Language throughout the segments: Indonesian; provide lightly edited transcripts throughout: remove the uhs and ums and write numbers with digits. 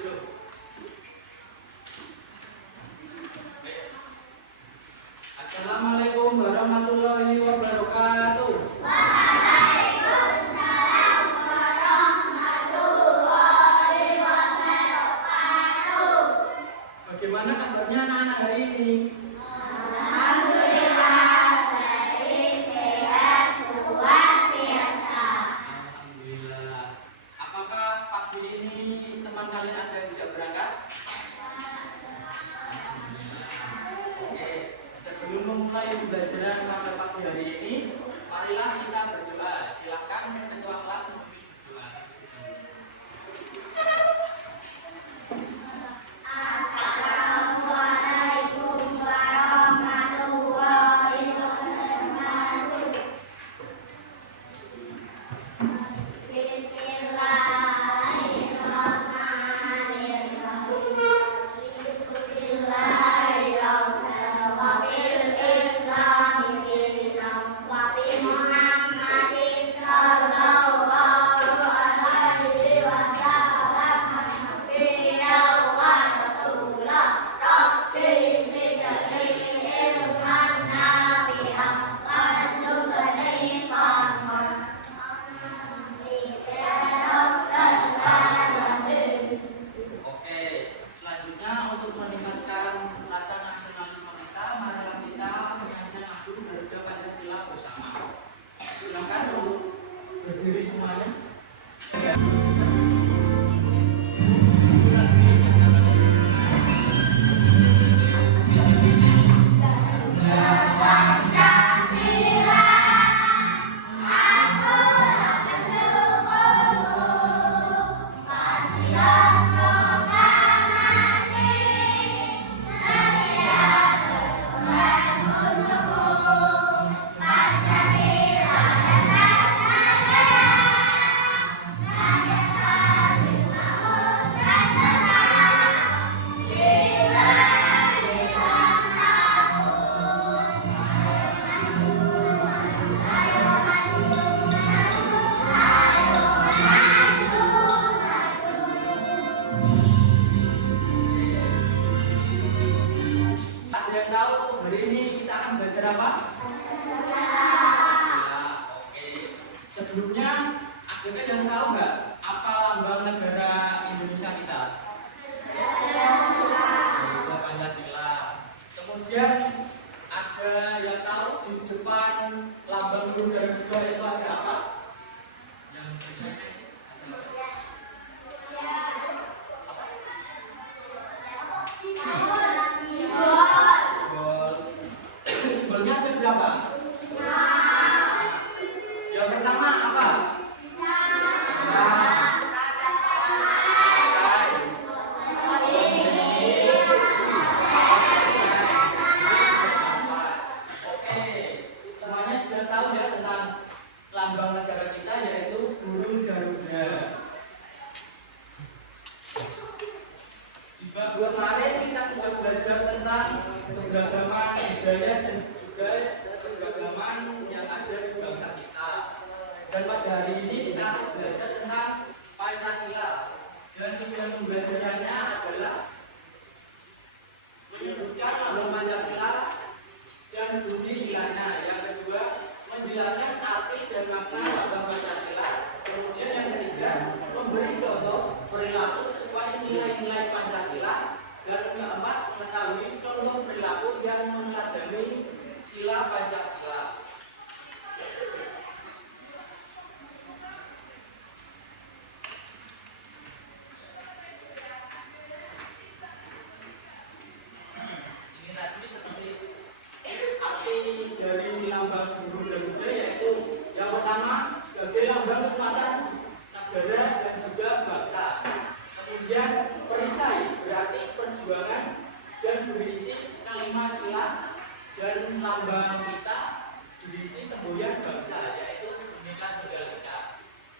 Assalamualaikum warahmatullahi wabarakatuh. Waalaikumsalam warahmatullahi wabarakatuh. Bagaimana kabarnya anak-anak hari ini? Alhamdulillah, baik, sehat, luar biasa. Alhamdulillah. Apakah pagi ini teman kalian ada yang tidak berangkat? Oke, sebelum memulai pembelajaran pada pagi hari ini, marilah kita berdoa. Silakan ketua kelas memimpin doa. Assalamualaikum warahmatullahi wabarakatuh. Oke, selanjutnya untuk meningkatkan rasa nasionalisme kita, marilah kita menyanyikan lagu Garuda Pancasila bersama. Silakan untuk berdiri semuanya. Ada yang tahu hari ini kita akan belajar apa? Pancasila. Oke. Sebelumnya, ada yang tahu nggak apa lambang negara Indonesia kita? Garuda Pancasila. Kemudian ada yang tahu di depan lambang Garuda itu ada apa? Yang biasanya simbol. Simbolnya ada berapa? Yang pertama apa? Oke, semuanya sudah tahu ya tentang lambang negara kita yaitu burung Garuda. Di bab 2 kemarin kita sudah belajar tentang keberagaman budaya dan juga keberagaman yang ada di bangsa kita. Dan pada hari ini kita akan belajar tentang Pancasila. Dan tujuan pembelajarannya adalah menyebutkan lambang Pancasila dan bunyi silanya. Yang kedua, menjelaskan arti dan makna lambang Pancasila. Kemudian yang ketiga, memberi contoh perilaku sesuai nilai-nilai Pancasila. Dan yang keempat, mengetahui contoh perilaku yang meneladani sila Pancasila. Ini tadi seperti arti dari lambang burung Garuda yaitu yang pertama sebagai lambang kekuatan negara dan juga bangsa. Kemudian perisai berarti perjuangan dan berisi kelima sila, dan lambang kita berisi semboyan bangsa yaitu Bhinneka Tunggal Ika.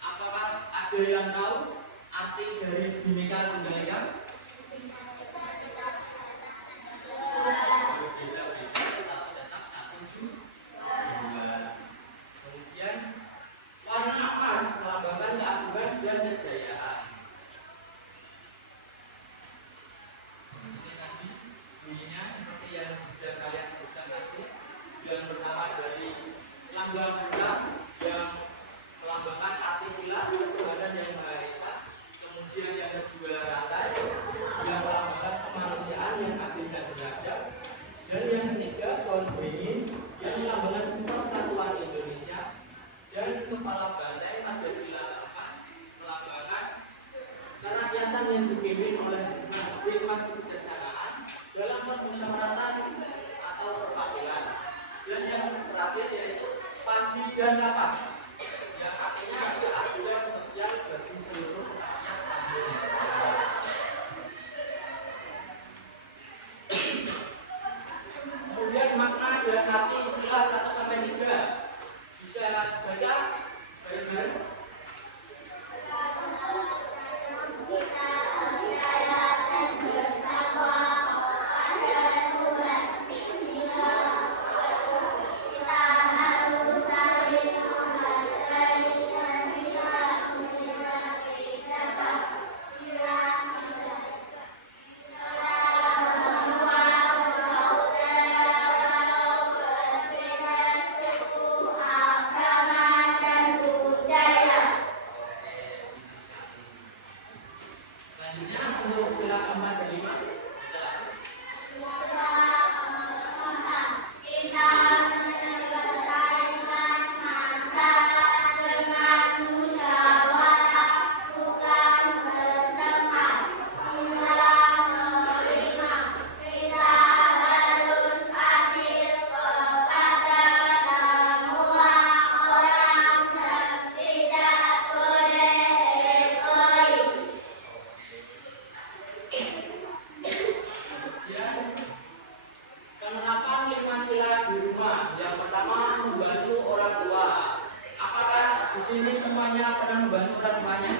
Apakah ada yang tahu arti dari Bhinneka Tunggal Ika? Berbeda-beda tetapi tetap satu tujuan. Kemudian warna emas melambangkan keagungan dan kejayaan. lambang-lambang yang melambangkan arti sila ketuhanan yang Maha Esa. Kemudian yang kedua rantai yang melambangkan kemanusiaan yang adil dan beradab. Dan yang ketiga pohon beringin yang melambangkan persatuan Indonesia. Dan kepala banteng pada sila keempat melambangkan kerakyatan yang dipimpin oleh hikmat kebijaksanaan dalam permusyawaratan atau perwakilan. Dan yang terakhir yaitu padi dan kapas yang artinya keadilan sosial bagi seluruh rakyat Indonesia. Kemudian makna dan arti sila 1 sampai 3 bisa baca bareng-bareng. Kita percaya dan bertakwa kepada Tuhan. Kita harus saling menghargai dan tidak menyerahkan dapat sila kita. Semua bersaudara walau berbeda suku, agama, dan budaya. Selanjutnya untuk sila keempat dan 5 Kita menyelesaikan masalah dengan musyawarah, bukan bertengkar. Sila kelima, kita harus adil kepada semua orang dan tidak boleh egois. Kemudian penerapan 5 sila di rumah. Yang pertama membantu orang tua. Apakah di sini semuanya pernah membantu orang tuanya?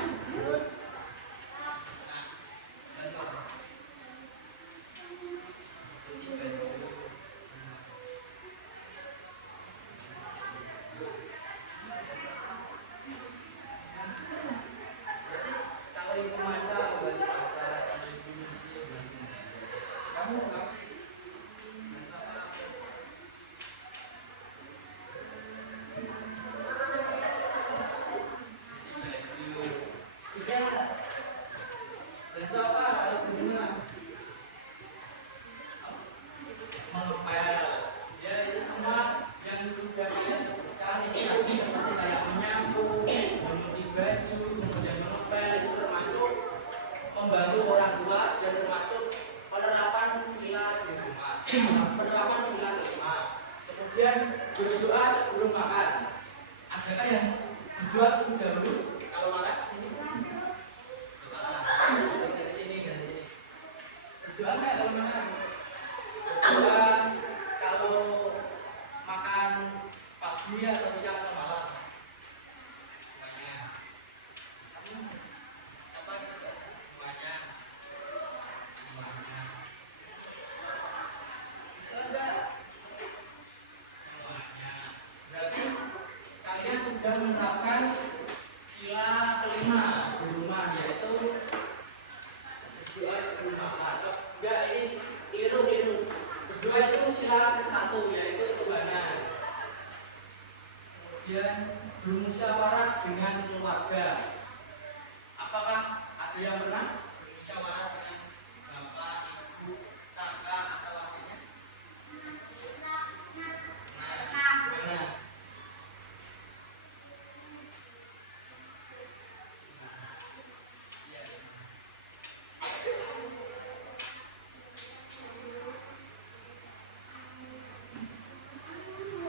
Berarti kalau ibu masak bantu masak, kalau ibu nyuci bantu nyuci. Kamu bisa bantu apa kalau di rumah? Mengepel. Ya itu semua yang sudah kalian sebutkan itu tadi seperti kayak menyapu, mencuci baju, kemudian mengepel itu termasuk membantu orang tua dan termasuk penerapan sila di rumah. Penerapan sila kelima. Kemudian berdoa sebelum makan. Adakah yang berdoa terlebih dahulu kalau makan? Dari sini dan sini. Berdoa nggak kalau makan? Berdoa kalau makan pagi atau siang atau malam? Semuanya. Kamu apa? Semuanya. Semuanya. Ada. Semuanya. Berarti kalian sudah menerapkan sila kelima di rumah, yaitu berdoa sebelum makan. Enggak, ini keliru. Berdoa itu sila ke-1, yaitu ketuhanan. Kemudian bermusyawarah dengan keluarga. Apakah ada yang pernah bermusyawarah dengan bapak, ibu, kakak, atau adiknya? Benar.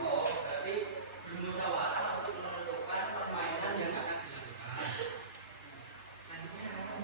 Oh, berarti bermusyawarah untuk menentukan permainan yang akan dilakukan. Selanjutnya apa?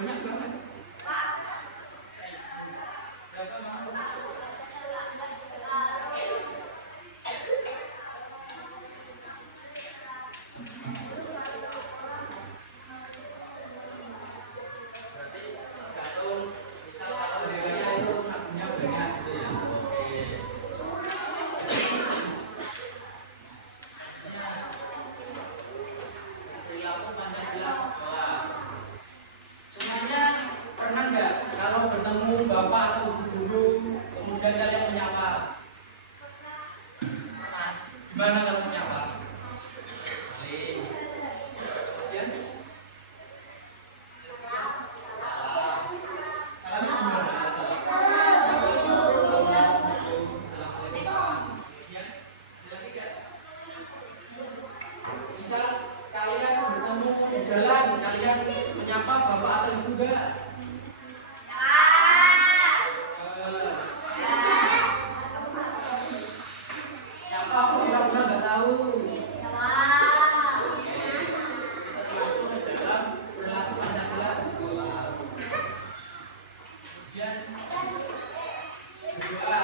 banyak banget. Berapa mau? Berarti tergantung misal kalau nilainya itu lagunya banyak gitu ya. Oke. Perilaku Pancasila sekolah. Semuanya pernah nggak kalau bertemu bapak atau guru kemudian kalian menyapa? Nah, gimana kalau menyapa? Salim. Kemudian salam. Salamnya gimana? Salam. Assalamualaikum. Kemudian bilang tiga. Misal kalian bertemu di jalan, kalian menyapa bapak atau ibu enggak? Nyapa aku pura-pura nggak tahu. Kita termasuk ke dalam perilaku Pancasila di sekolah. Kemudian berdoa.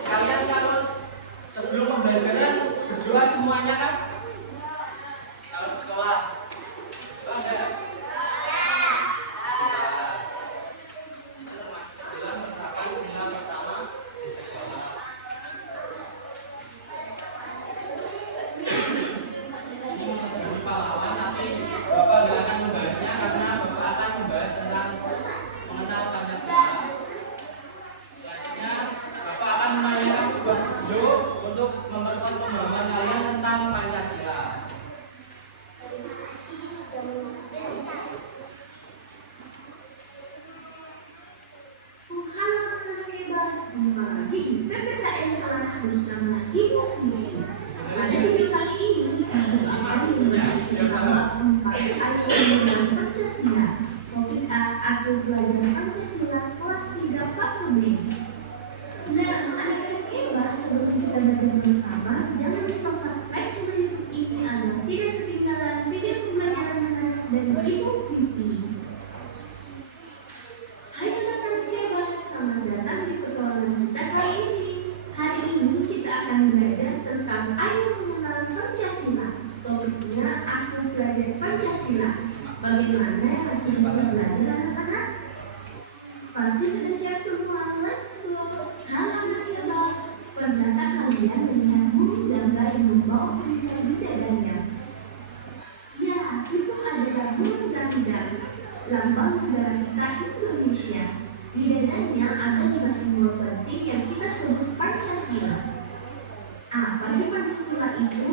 Kalian kalau sebelum pembelajaran berdoa semuanya kan? Kalau di sekolah, doa enggak? Sila merupakan sila pertama di sekolah. Ini menjadi pahlawan, tapi Bapak tidak akan membahasnya karena Bapak akan membahas tentang mengenal Pancasila. Selanjutnya, Bapak akan menayangkan sebuah video untuk memperkuat pemahaman kalian tentang Pancasila. Halo anak-anak hebat, jumpa lagi di PPKN kelas bersama Ibu Vivi. Pada video kali ini, Ibu akan membahas tentang bab 4 ayat 5 Pancasila. Topik A, aku belajar Pancasila kelas 3 fase B. Nah, anak-anak hebat, sebelum kita belajar bersama, jangan lupa subscribe channel YouTube ini agar tidak ketinggalan video pembelajaran menarik dari Ibu Vivi. Hai anak-anak hebat, selamat datang di petualangan kita kali ini. Hari ini kita akan belajar tentang ayo mengenal Pancasila. Topiknya aku belajar Pancasila. Bagaimana sudah siap belajar anak-anak? Pasti sudah siap semua. Let's go. Halo anak hebat, pernahkah kalian melihat burung gagak yang membawa perisai di dadanya? Ya, itu adalah burung gagak, lambang negara kita Indonesia. Di dadanya ada 5 simbol penting yang kita sebut Pancasila. Apa sih Pancasila itu?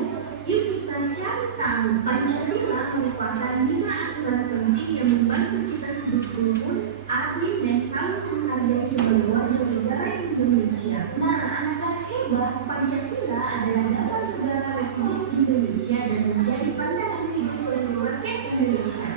Yuk kita cari tahu. Pancasila merupakan 5 aturan penting yang membantu kita hidup rukun, adil, dan saling menghargai sebagai warga negara Indonesia. Nah, anak-anak hebat, Pancasila adalah dasar negara Republik Indonesia dan menjadi pandangan hidup seluruh rakyat Indonesia.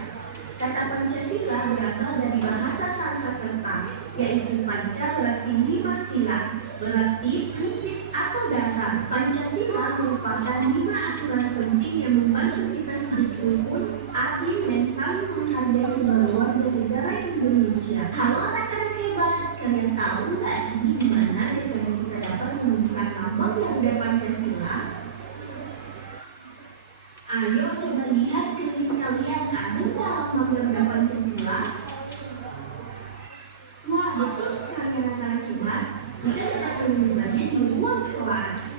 Kata Pancasila berasal dari bahasa Sanskerta, yaitu panca berarti 5 sila, berarti prinsip atau dasar. Pancasila merupakan 5 aturan penting yang membantu kita hidup rukun, adil, dan saling menghargai sebagai warga negara Indonesia. Halo anak-anak hebat, kalian tahu nggak sih di mana biasanya kita dapat menemukan lambang Garuda Pancasila? Ayo coba lihat sekeliling kalian, ada nggak lambang Garuda Pancasila? Wah, betul sekali anak-anak hebat. Kita dapat menemukannya di ruang kelas,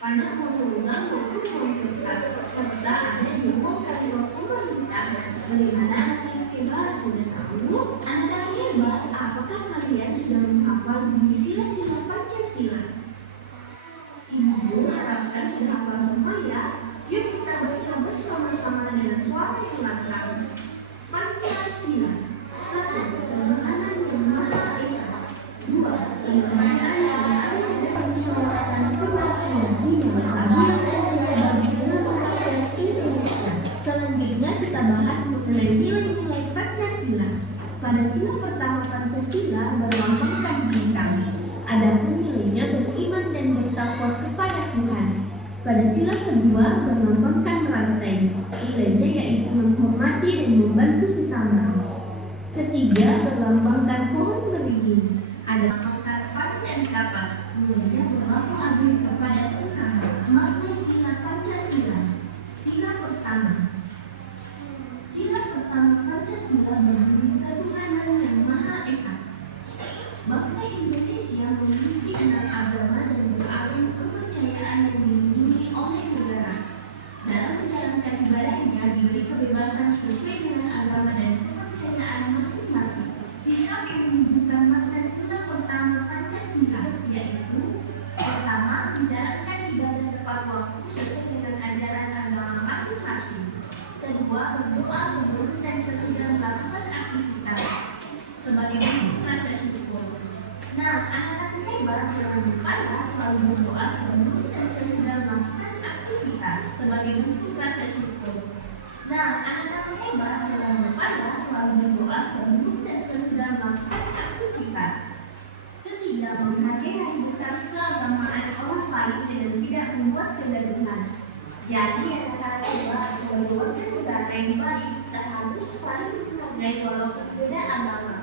pada ruang maupun kertas, serta ada di ruang kantor pemerintahan. Bagaimana anak-anak hebat, sudah tahu? Anak-anak hebat, apakah kalian sudah menghafal bunyi sila-sila Pancasila? Ibu harapkan sudah hafal semua ya. Yuk kita baca bersama-sama dengan suara yang lantang. Pancasila. 1. Ketuhanan yang Maha Esa. 2. Kemanusiaan yang adil dan berkesetaraan perwakilan yang keadilan sosial bagi seluruh rakyat Indonesia. Selanjutnya kita bahas mengenai nilai-nilai Pancasila. Pada sila pertama Pancasila berlambangkan bintang. Adapun nilainya beriman dan bertakwa kepada Tuhan. Pada sila kedua berlambangkan rantai. Nilainya yaitu menghormati dan membantu sesama. Ketiga, berlambangkan pohon beringin. Ada melambangkan padi dan kapas. Kemudian berlaku adil kepada sesama. Makna sila Pancasila. Sila pertama. Sila pertama Pancasila berbunyi ketuhanan yang Maha Esa. Bangsa Indonesia memiliki 6 agama dan beragam kepercayaan yang dilindungi oleh negara. Dalam menjalankan ibadahnya diberi kebebasan sesuai dengan agama dan kepercayaan masing-masing. Sikap yang menunjukkan makna sila pertama Pancasila yaitu: pertama, menjalankan ibadah tepat waktu sesuai dengan ajaran agama masing-masing. Kedua, berdoa sebelum dan sesudah melakukan aktivitas sebagai bentuk rasa syukur. Nah, anak-anak hebat jangan lupa selalu berdoa sebelum dan sesudah melakukan aktivitas sebagai bentuk rasa syukur. Nah, anak-anak hebat jangan lupa selalu berdoa sebelum dan sesudah melakukan aktivitas. Ketiga, menghargai hari besar keagamaan orang lain dengan tidak membuat kegaduhan. Jadi, anak-anak hebat sebagai warga negara yang baik kita harus saling menghargai walaupun beda agama.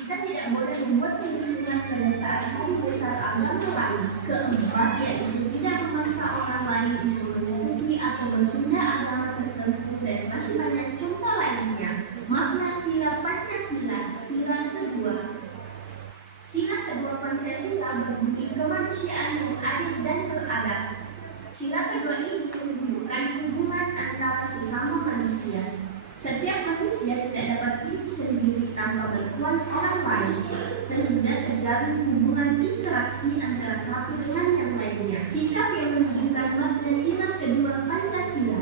Kita tidak boleh membuat kericuhan pada saat hari besar agama lain. Keempat, yaitu tidak memaksa orang lain untuk mengikuti atau berpindah agama tertentu dan masih banyak contoh lainnya. Makna sila Pancasila. Sila kedua. Sila kedua Pancasila berbunyi kemanusiaan yang adil dan beradab. Sila kedua ini menunjukkan hubungan antara sesama manusia. Setiap manusia tidak dapat hidup sendiri tanpa bantuan orang lain, sehingga terjalin hubungan interaksi antara satu dengan yang lainnya. Sikap yang menunjukkan makna sila kedua Pancasila.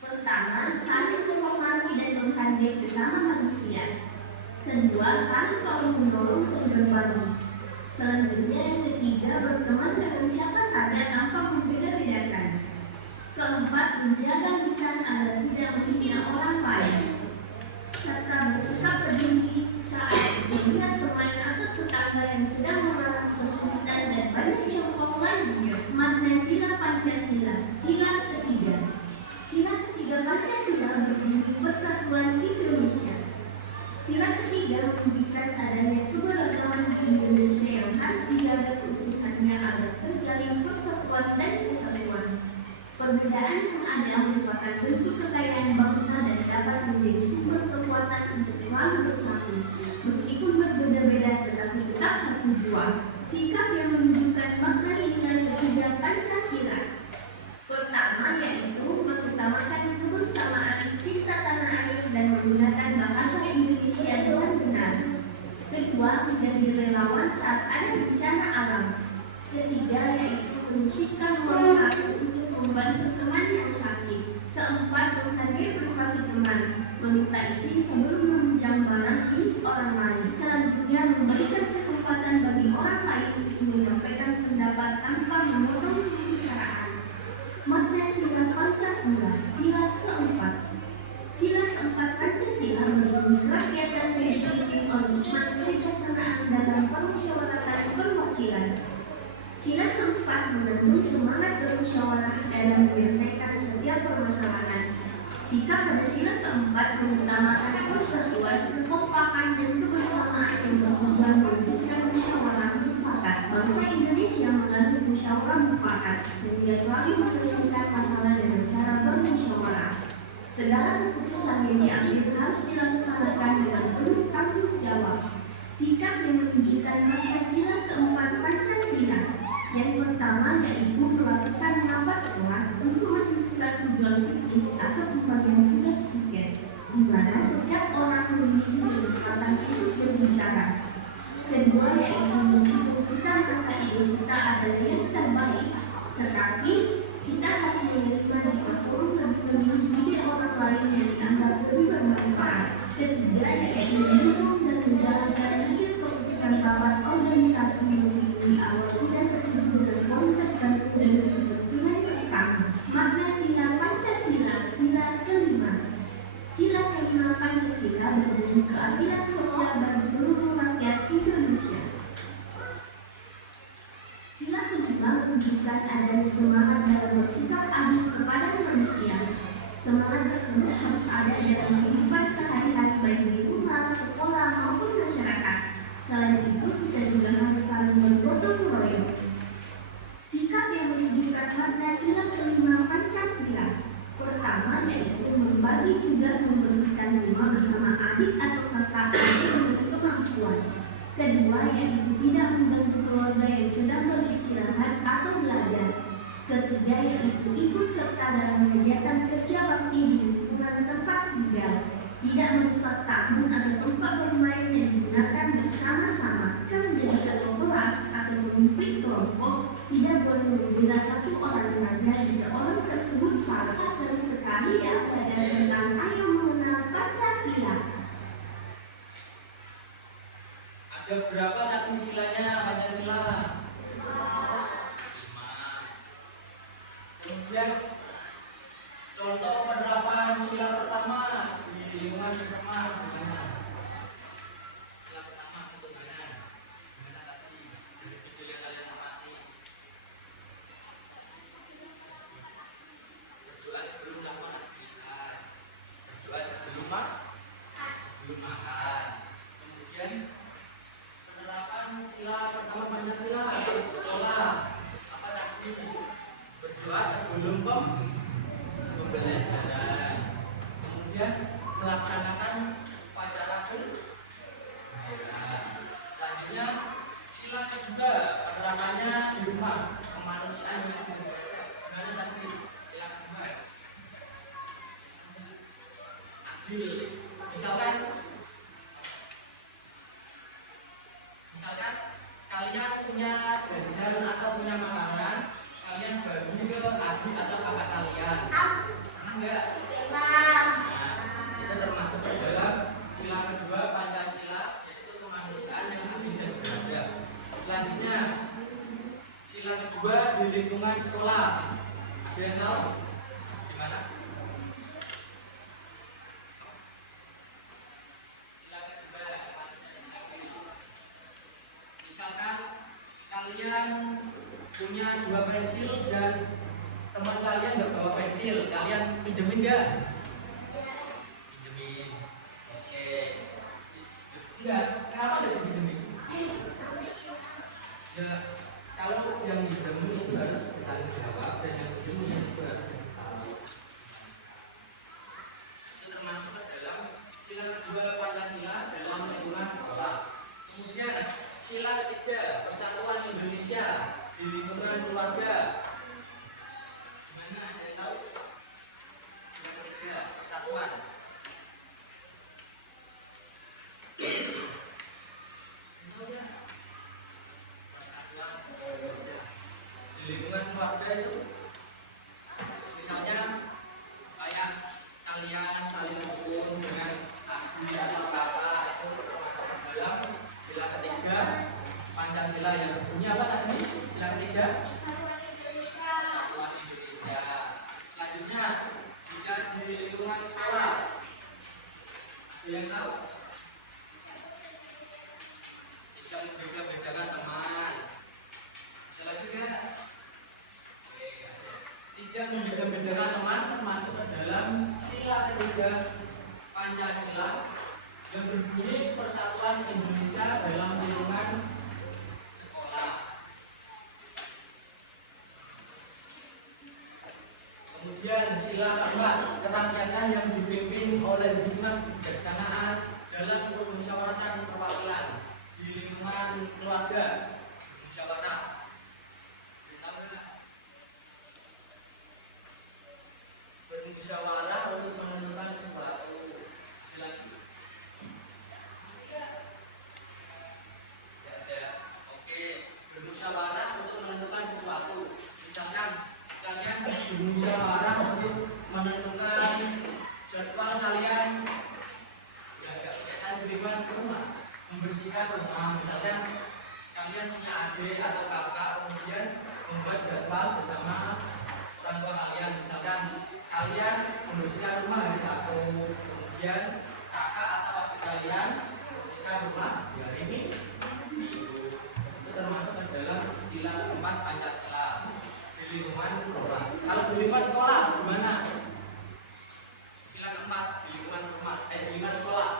Pertama, saling menghormati dan menghargai sesama manusia. Kedua, saling tolong-menolong dan berbagi. Selanjutnya, yang ketiga, berteman dengan siapa saja tanpa membeda-bedakan. Keempat, menjaga lisan agar tidak menghina orang lain, serta bersikap peduli saat melihat teman atau tetangga yang sedang mengalami kesulitan dan banyak contoh lainnya. Makna sila Pancasila. Sila ketiga. Sila ketiga Pancasila berbunyi persatuan Indonesia. Sila ketiga menunjukkan adanya keberagaman di Indonesia yang harus dijaga keutuhannya agar terjalin persatuan dan kesatuan. Perbedaan yang ada merupakan bentuk kekayaan bangsa dan dapat menjadi sumber kekuatan untuk selalu bersatu. Meskipun berbeda-beda tetapi tetap satu jua. Sikap yang menunjukkan makna sila ketiga Pancasila. Pertama, yaitu mengutamakan kebersamaan, cinta tanah air dan menggunakan bahasa Indonesia dengan benar. Kedua, menjadi relawan saat ada bencana alam. Ketiga, yaitu menyisihkan uang saku untuk membantu teman yang sakit. Keempat, menghargai privasi teman, meminta izin sebelum meminjam barang milik orang lain. Selanjutnya, memberikan kesempatan bagi orang lain untuk menyampaikan pendapat tanpa memotong pembicaraan. Makna sila Pancasila. Sila keempat. Sila keempat Pancasila berbunyi kerakyatan yang dipimpin oleh hikmat kebijaksanaan dalam permusyawaratan perwakilan. Sila keempat mengandung semangat bermusyawarah dalam menyelesaikan setiap permasalahan. Sikap pada sila keempat mengutamakan persatuan, kekompakan dan kebersamaan yang bertujuan mewujudkan musyawarah mufakat. Bangsa Indonesia menganut musyawarah mufakat sehingga selalu menyelesaikan masalah dengan cara bermusyawarah. Segala keputusan yang diambil harus dilaksanakan dengan penuh tanggung jawab. Sikap yang menunjukkan makna sila keempat Pancasila. Yang pertama yaitu melakukan rapat kelas untuk menentukan tujuan piknik atau pembagian tugas tiket, di mana setiap orang memiliki kesempatan untuk berbicara. Kedua yaitu meskipun kita merasa ide kita adalah yang terbaik, tetapi kita harus menerima jika forum lebih memilih ide orang lain yang dianggap lebih bermanfaat. Ketiga yaitu mendukung dan menjalankan hasil keputusan rapat organisasi meskipun di awal tidak setuju dengan poin tertentu dan kepentingan bersama. Makna sila Pancasila. Sila kelima. Sila kelima Pancasila berbunyi keadilan sosial bagi seluruh rakyat Indonesia. Sila kelima menunjukkan adanya semangat dalam bersikap adil kepada manusia. Semangat tersebut harus ada dalam kehidupan sehari-hari baik di rumah, sekolah maupun masyarakat. Selain itu, kita juga harus saling bergotong royong. Sikap yang menunjukkan makna sila kelima Pancasila. Pertama yaitu membagi tugas membersihkan rumah bersama adik atau kakak sesuai dengan kemampuan. Kedua yaitu tidak mengganggu keluarga yang sedang beristirahat atau belajar. Ketiga yaitu ikut serta dalam kegiatan kerja bakti di lingkungan tempat tinggal. Tidak merusak taman atau tempat bermain yang digunakan bersama-sama. Menjadi ketua kelas atau memimpin kelompok tidak boleh membela satu orang saja jika orang tersebut salah. Seru sekali ya belajar tentang ayo mengenal Pancasila. Ada berapa tadi silanya Pancasila? 5. Kemudian contoh penerapan sila pertama di lingkungan sesama gimana? Sila pertama untuk mana? Gimana tadi? Dari kecil yang kalian amati. Berdoa sebelum melakukan aktivitas. Berdoa sebelum makan. Kemudian penerapan sila pertama Pancasila di sekolah apa tadi? Berdoa sebelum pembelajaran. Kemudian melaksanakan upacara kelahiran. Selanjutnya sila kedua penerapannya di rumah kemanusiaan yang gimana tadi? Sila kedua adil. Misalkan kalian punya jajan atau punya makanan, kalian bagi ke adik atau kakak kalian. Pernah enggak? Nah, itu termasuk ke dalam sila kedua Pancasila, yaitu kemanusiaan yang adil dan beradab. Selanjutnya sila kedua di lingkungan sekolah. Ada yang tahu gimana? Misalkan kalian punya 2 pensil dan teman kalian nggak bawa pensil, kalian pinjemin nggak? Pinjemin. Oke. Enggak, kenapa nggak pinjemin? Ya, kalau yang pinjemin itu harus bertanggung jawab dan yang pinjemin itu harus tahu. Itu termasuk dalam sila kedua Pancasila dalam lingkungan sekolah. Kemudian sila ketiga Persatuan Indonesia di lingkungan keluarga. Gimana, ada yang tahu? Sila ketiga Persatuan. Persatuan Indonesia di lingkungan keluarga itu misalnya kayak kalian saling rukun dengan adik atau kakak, itu termasuk dalam sila ketiga Pancasila yang bunyi apa tadi? Sila ketiga Persatuan Indonesia. Selanjutnya jika di lingkungan sekolah, ada yang tahu? Tidak membeda-bedakan teman. Selanjutnya tidak membeda-bedakan teman termasuk ke dalam sila ketiga Pancasila yang berbunyi Persatuan Indonesia dalam lingkungan sekolah. Kemudian sila keempat kerakyatan yang dipimpin oleh hikmat kebijaksanaan dalam permusyawaratan perwakilan di lingkungan keluarga. Musyawarah. Bermusyawarah untuk menentukan sesuatu. Silakan. Oke, bermusyawarah untuk menentukan sesuatu. Misalkan kalian bermusyawarah untuk menentukan jadwal kalian ya di rumah, membersihkan rumah. Misalnya kalian punya adik atau kakak, kemudian membuat jadwal bersama orang tua kalian. Misalkan kalian membersihkan rumah hari Sabtu, kemudian kakak atau adik kalian membersihkan rumah di hari Minggu. Itu termasuk dalam sila keempat Pancasila di lingkungan sekolah. Kalau di lingkungan sekolah gimana? di lingkungan sekolah.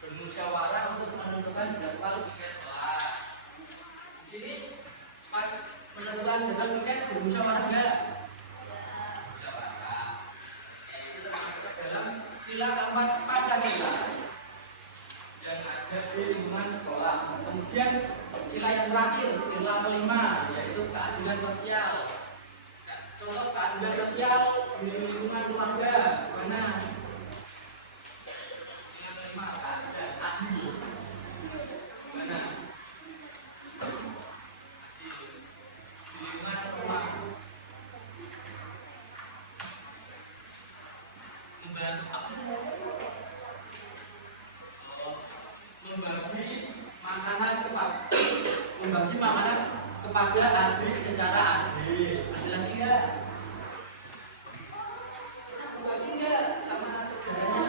Bermusyawarah untuk menentukan jadwal piket kelas. Di sini pas menentukan jadwal piket bermusyawarah enggak? Musyawarah. Itu termasuk dalam sila keempat Pancasila yang ada di lingkungan sekolah. Kemudian sila yang terakhir, sila kelima, yaitu keadilan sosial. Contoh keadilan sosial di lingkungan keluarga mana? Sila kelima, keadilan adil. Mana? Adil. Di lingkungan rumah. Membantu apa? Membagi makanan kepada adik secara adil. Adil tidak? Membagi enggak sama saudaranya?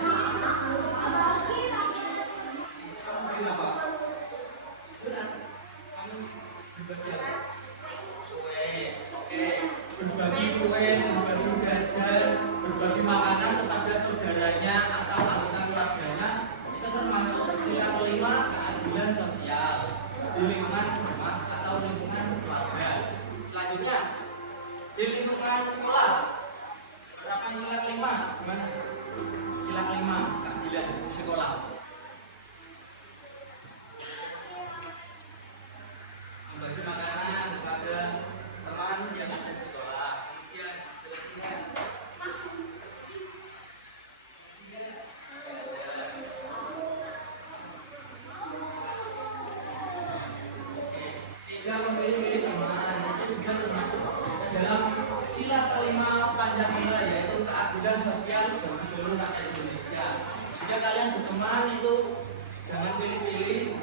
Kamu bagi apa? Berat. Kamu berbagi apa? Kue. Oke. Berbagi kue, berbagi jajan, berbagi makanan kepada saudaranya atau anggota keluarganya itu termasuk sila kelima keadilan sosial di lingkungan rumah atau lingkungan keluarga. Selanjutnya di lingkungan sekolah penerapan sila kelima gimana? Sila kelima keadilan di sekolah. Membagi makanan kepada teman yang ada di sekolah. Kemudian tidak memilih teman itu juga termasuk dalam sila kelima Pancasila, yaitu keadilan sosial bagi seluruh rakyat Indonesia. Jika kalian berteman itu jangan pilih-pilih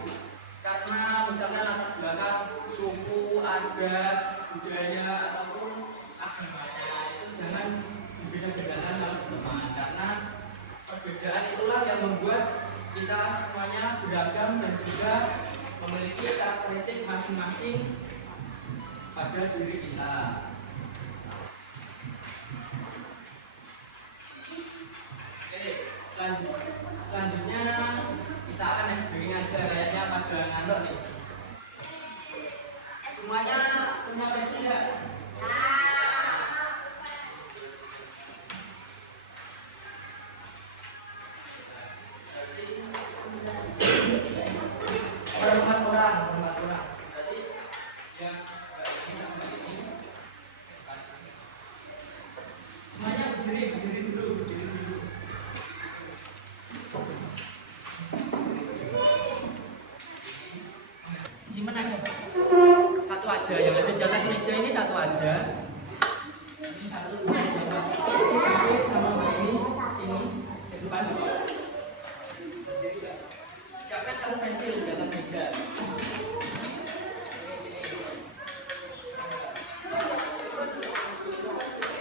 karena misalnya latar belakang suku, adat, budaya ataupun agamanya, itu jangan dibeda-bedakan dalam berteman karena perbedaan itulah yang membuat kita semuanya beragam dan juga memiliki karakteristik masing-masing pada diri kita. Oke, selanjutnya kita akan SBY aja, kayaknya pada ngantuk nih. Semuanya punya pensil enggak? Hormat orang. Berarti yang ini semuanya berdiri dulu. Simpen aja, Pak. Satu aja, yang ada di atas meja ini satu aja. Ini satu, dua, tiga. Sama ini sini ke depan. Siapkan satu pensil di atas meja.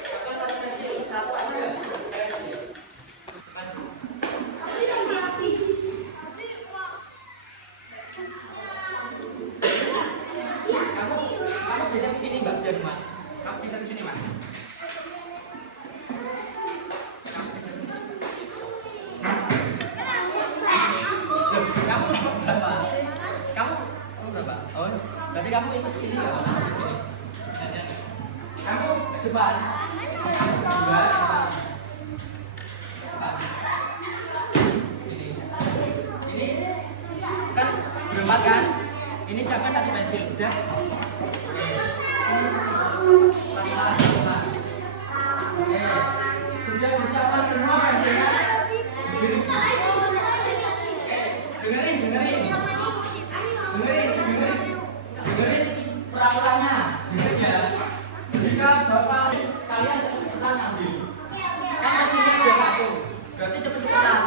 Siapkan satu pensil, satu aja. Kamu bisa ke sini, Mbak Jerman. Kamu bisa ke sini, Mas. Kamu berapa? Kamu berapa? Oh, berarti kamu ikut sini ya? Di sini. Kamu ke depan. Sini. Ini kan berempat kan? Ini siapkan satu pensil, udah? Sudah disiapkan semua pensilnya? Dengerin peraturannya. Jika bapak kalian cepat-cepatan ngambil, kan hasilnya ada satu, berarti cepet-cepetan.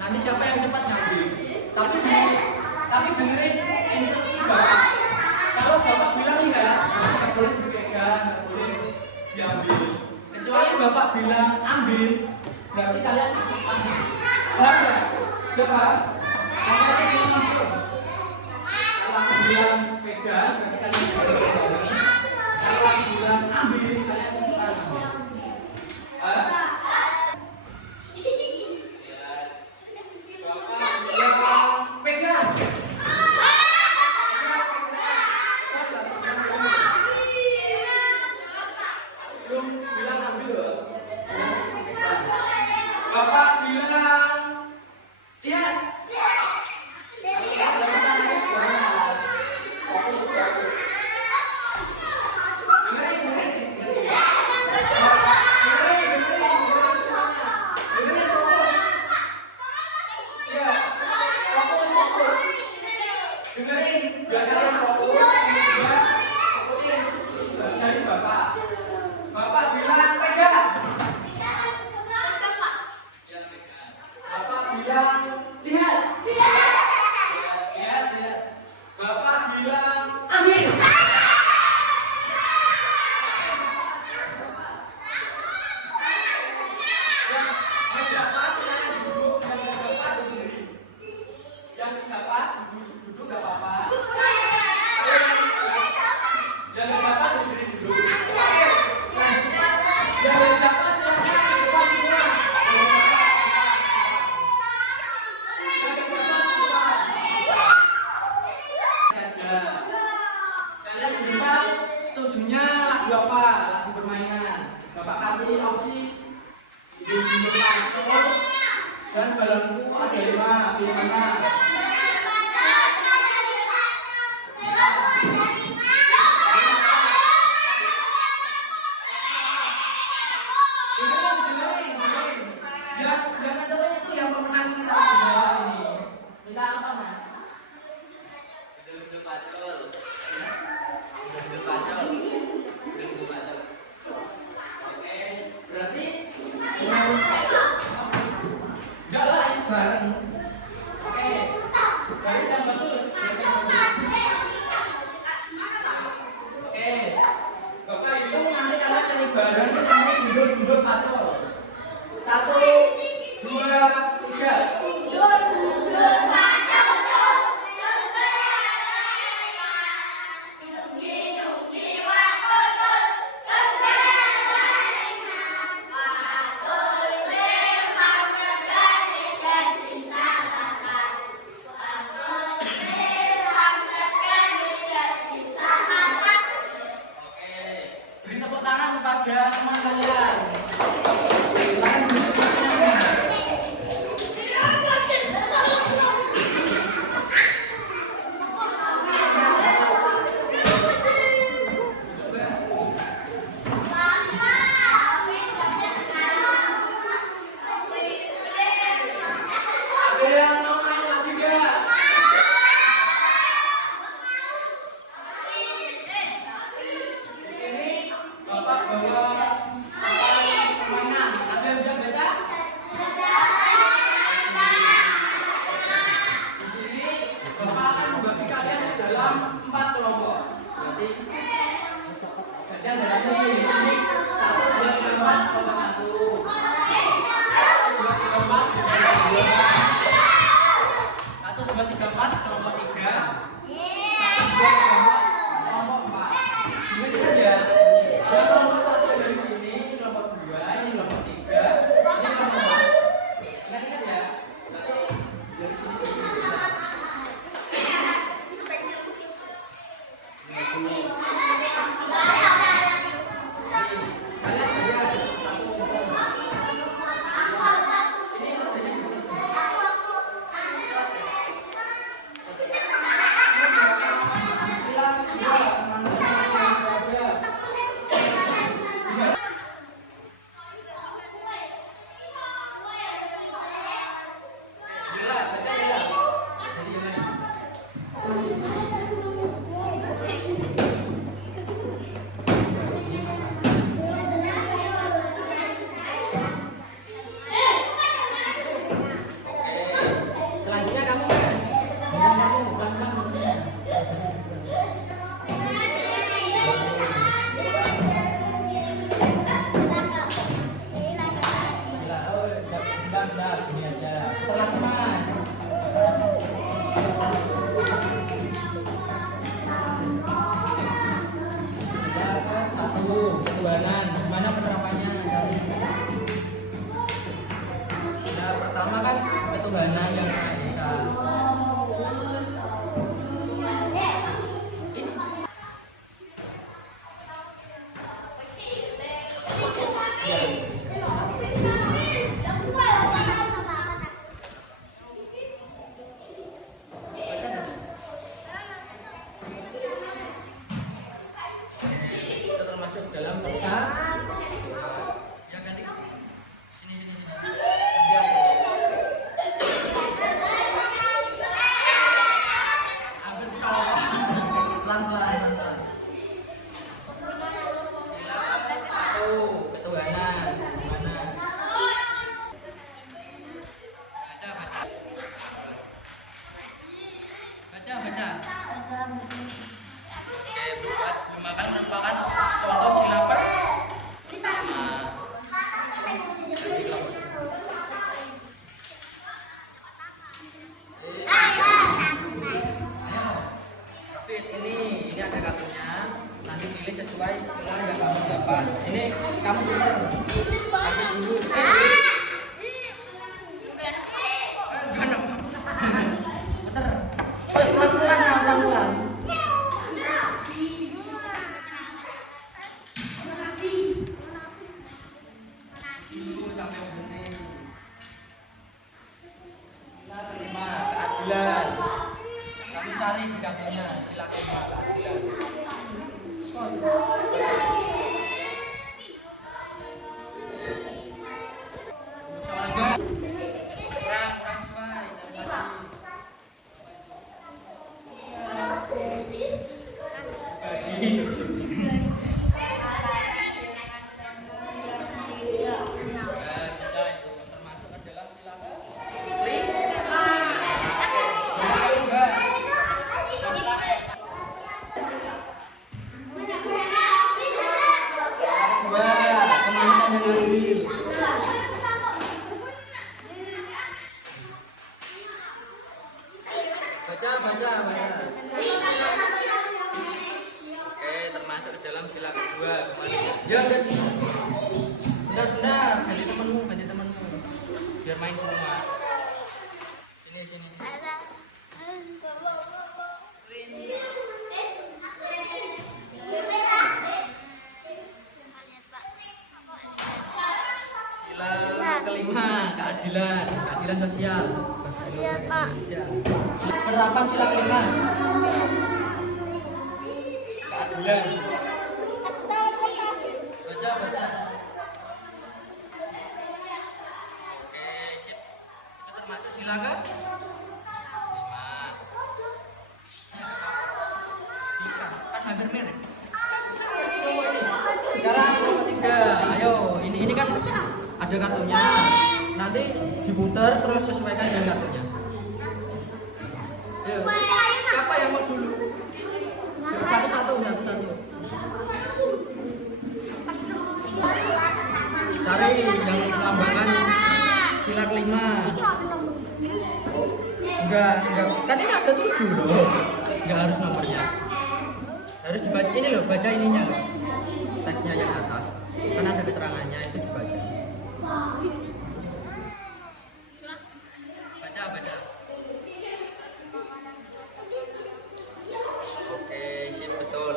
Nanti siapa yang cepat ngambil. Tapi dengerin instruksi bapak. Kalau bapak bilang ya, nggak boleh dipegang, nggak boleh diambil. Kecuali bapak bilang ambil, berarti kalian ambil. Coba. Kalau aku bilang pegang, berarti kalian pegang. Kalau aku bilang ambil, kalian ambil. Bapak bilang, lihat. Dengerin, biar kalian fokus. Dari Bapak. Bapak bilang pegang. Bapak bilang lihat. Lihat. Bapak bilang ambil. Yang dapat silakan duduk, yang dapat berdiri. Yang dapat duduk nggak apa-apa. Yang dapat berdiri dulu. Selanjutnya yang dapat silakan di depan semua. Saja. Kalian berdua setujunya lagu apa? Lagu permainan. Bapak kasih opsi jumlah dan balonku ada 5. Pilih mana? Yang ada itu yang pemenang kita di bawah ini. Minta apa mas? Gedung pacul. Oke, berarti enggak lah ini bareng. Oke, garis yang bagus. Oke, Bapak itu nanti kalian cari bareng itu namanya gundur pacul. 1, 2, 3. Yuki, bermain semua. Sini. Sila kelima, keadilan sosial. Iya, Pak. Penerapan sila kelima. Keadilan. Baca. Oke, sip. Itu termasuk sila ke? 5. Bisa, kan hampir mirip. Sekarang yang ketiga, ayo ini kan ada kartunya. Nanti diputar terus sesuaikan dengan kartunya. Ayo, siapa yang mau dulu? Satu-satu. Cari yang melambangkan sila kelima. Enggak. Kan ini ada 7 loh. Enggak harus nomornya. Harus dibaca ini loh, baca ininya loh. Teksnya yang atas. Kan ada keterangannya itu dibaca. Baca. Oke, sip, betul.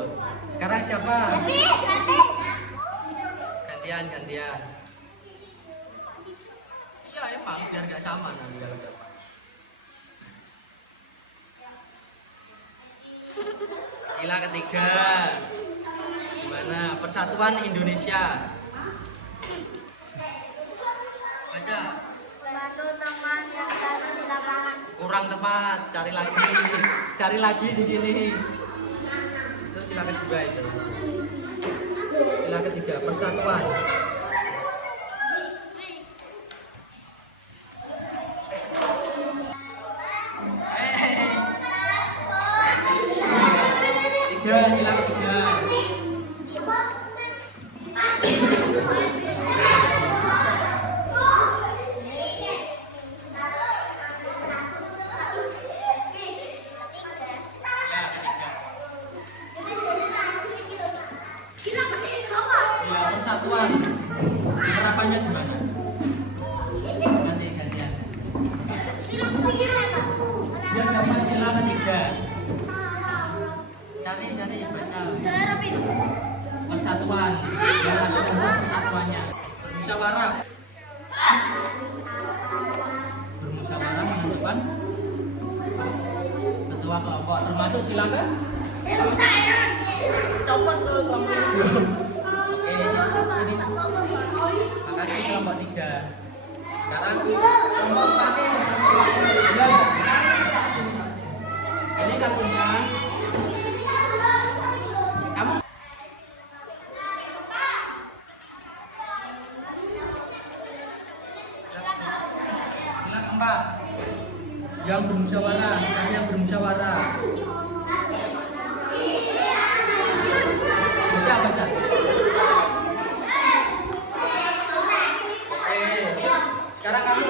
Sekarang siapa? Gantian. Ya emang biar gak sama nanti kalau dapat. Sila ketiga. Gimana? Persatuan Indonesia. Baca. Masuk teman yang baru di lapangan. Kurang tepat, cari lagi di sini. Itu sila kedua itu. Sila ketiga, persatuan. Tiga, sila ketiga. Persatuan. Penerapannya gimana? Nanti gantian. Yang dapat sila ketiga. Cari baca. Persatuan. Yang masuk unsur persatuannya. Bermusyawarah menentukan ketua kelompok. Termasuk sila ke? Copot tuh kamu. Sini. Makasih kelompok 3. Sekarang kelompok tani. Ini kartunya. Kamu. Sila keempat. Yang bermusyawarah. Baca. Sekarang kamu.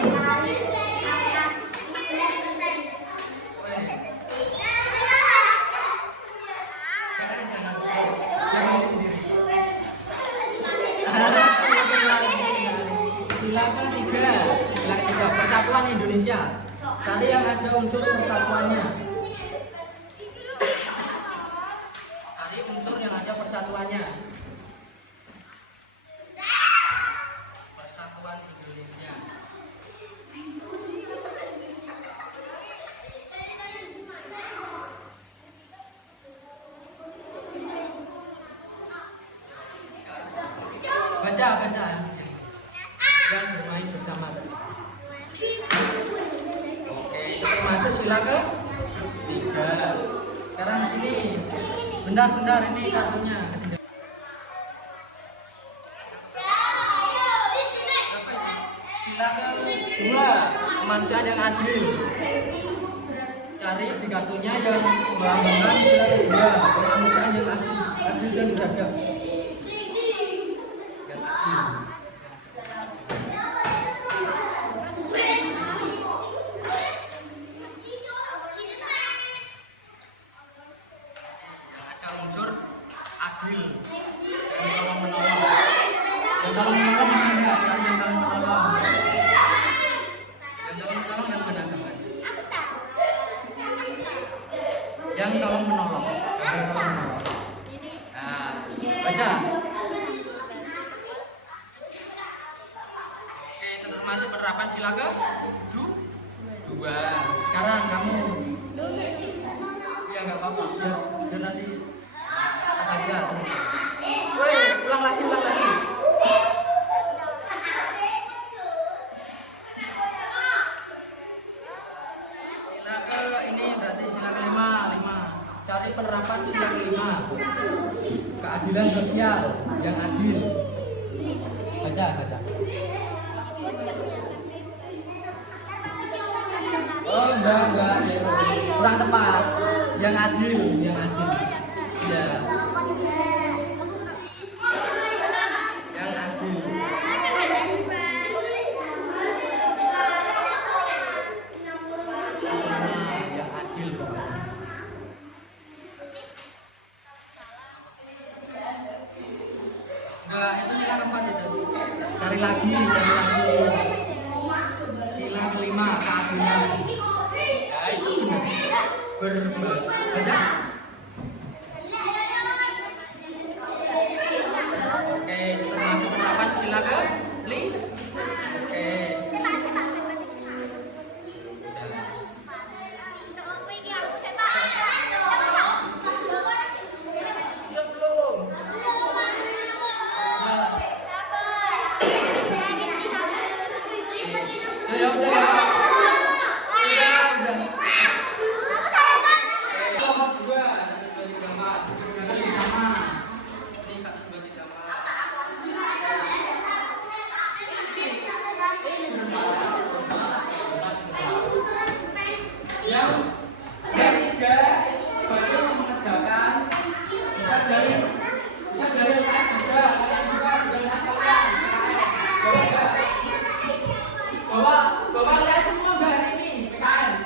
Sila ketiga, persatuan Indonesia. Cari yang ada unsur persatuannya. Cari unsur yang ada persatuannya. Persatuan Indonesia. Baca. Dan bermain bersama. Oke, itu termasuk sila ke 3. Sekarang ini, bentar ini kartunya. Sila ke 2, kemanusiaan yang adil. Cari di kartunya yang melambangkan sila ke-2, kemanusiaan yang adil dan beradab. Yang tolong menolong mana? Cari yang tolong menolong. yang tolong menolong. Yang tolong menolong. Nah, baca. Oke, termasuk penerapan sila ke dua. Sekarang kamu. Ya nggak apa-apa. Biar nanti apa saja. Woi, ulang lagi. Sila ke ini berarti sila kelima. Cari penerapan sila kelima. Keadilan sosial yang adil. Baca. Oh enggak, kurang tepat. Yang adil. Ya. Yang adil. Yang adil pokoknya. Enggak, itu sila keempat itu. Cari lagi. Sila kelima, keadilan. Ya, itu benar. Baca. Oke, termasuk penerapan sila ke Oke. Siap belum? Ya udah. Nomor 2, 1, 2, 3, 4. Kerjakan bersama. Ini 1, 2, 3, 4. Yang ketiga itu baru mengerjakan bisa dari UTS juga. Kalian juga UTS kalian. Bawa UTS semua enggak hari ini PKN.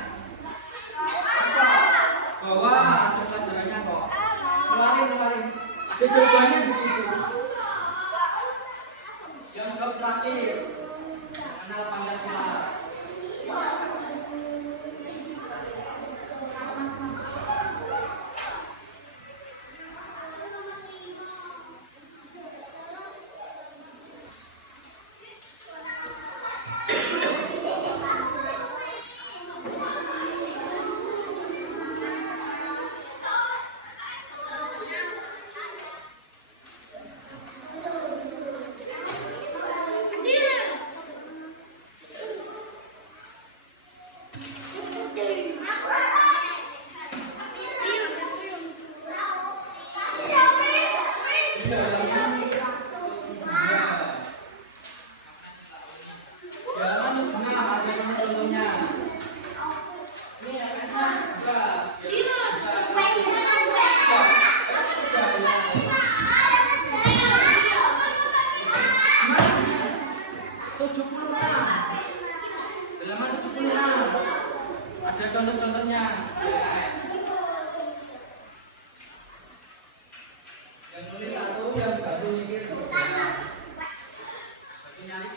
Bawa coba jalannya kok. Keluarin. Ada jawabannya di situ. Yang belum terakhir mengenal Pancasila. Ada contoh-contohnya. Yang nulis satu, yang baru mikir satu nyari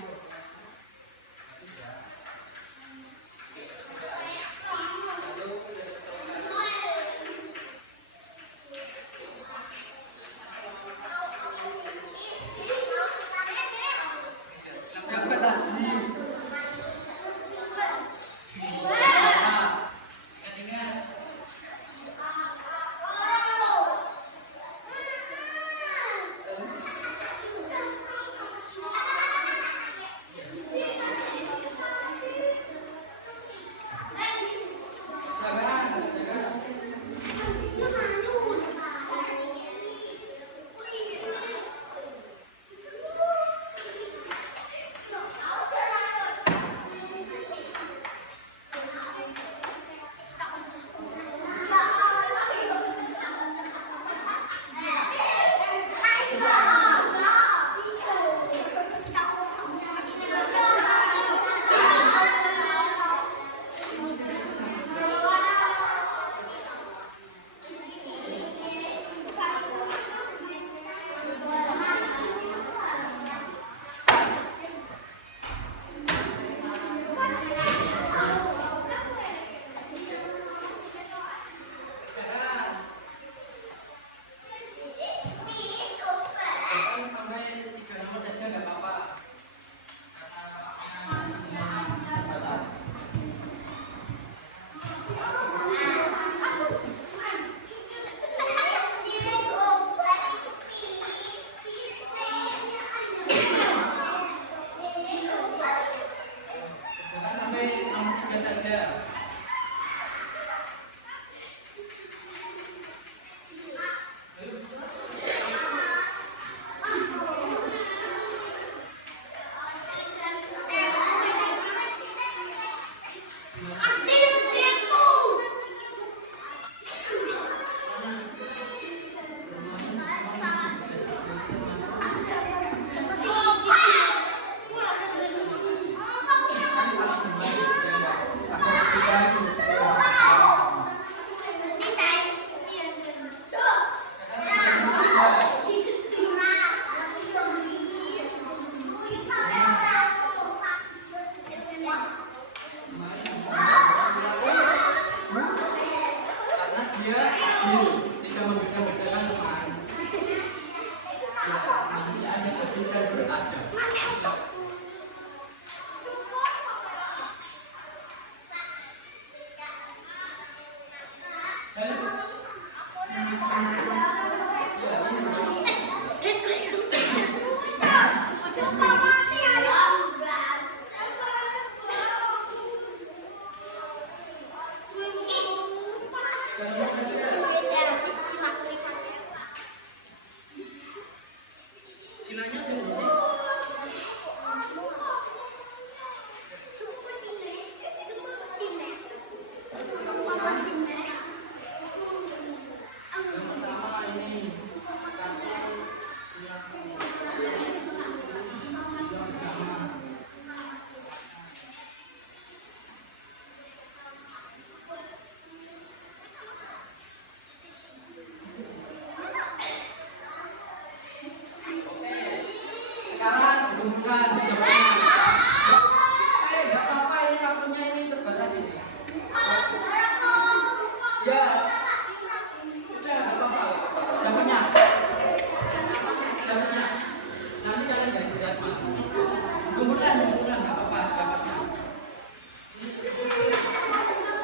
himpunan nggak apa-apa dapatnya.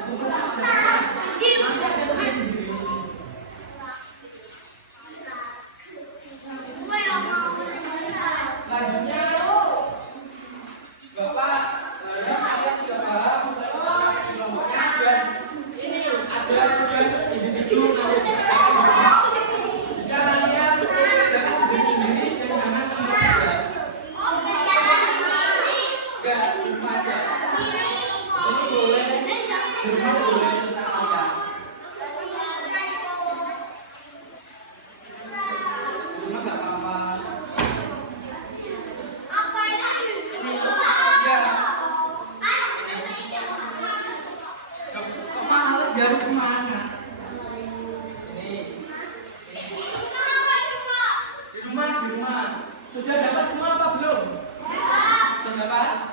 Himpunan siapa? Nanti ada tulis sendiri. Selanjutnya, Bapak harap kalian sudah paham tentang kelompoknya dan ini ada tugas individu atau bisa kalian kerjakan sendiri-sendiri dan jangan kelompok saja. Enggak, cuma aja. Ini boleh, cuma boleh tentang kalian. Cuma nggak apa-apa. Dia harus semangat. Ini. Di rumah. Sudah dapat semua apa belum? Sudah dapat?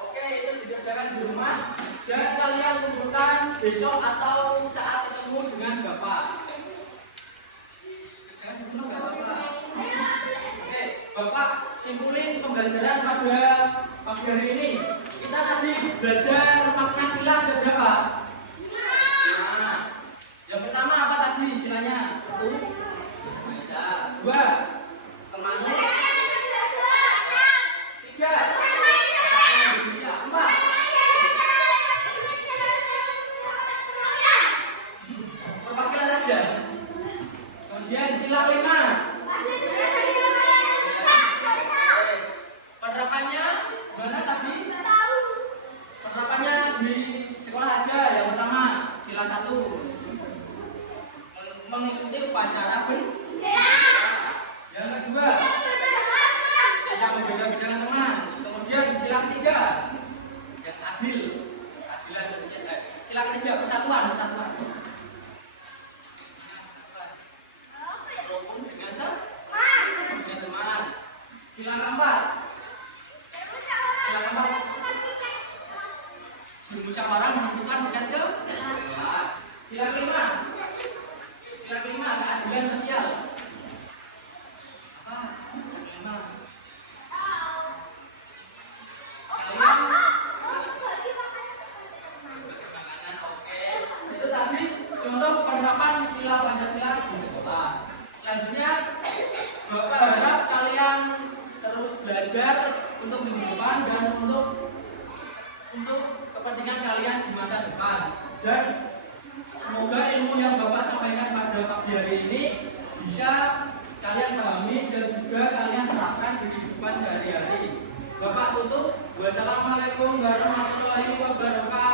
Oke, itu dikerjakan di rumah. Dan kalian kumpulkan besok atau saat ketemu dengan Bapak. Kerjakan di rumah nggak apa-apa. Oke, Bapak simpulin pembelajaran pada pagi hari ini. Kita tadi belajar makna sila ada berapa? Nah, yang pertama apa tadi silanya? 1, bisa. 2, termasuk. 3, bisa. 4, perwakilan aja. Kemudian sila 5. Penerapannya mana tadi? Penerapannya di sekolah aja. Yang pertama sila 1 mengikuti upacara bendera. Yang kedua tidak membeda-bedakan teman. Kemudian sila ketiga yang adil, keadilan. Sila ketiga persatuan. Rukun dengan teman. Sila keempat bermusyawarah menentukan dengan kelas. Sila kelima keadilan sosial. Sila kelima kalian oke. Itu tadi contoh penerapan sila Pancasila di sekolah. Selanjutnya Bapak harap kalian terus belajar untuk minggu depan dan untuk kepentingan kalian di masa depan. Dan semoga ilmu yang Bapak sampaikan pada pagi hari ini bisa kalian pahami dan juga kalian terapkan di kehidupan sehari-hari. Bapak tutup. Wassalamualaikum warahmatullahi wabarakatuh.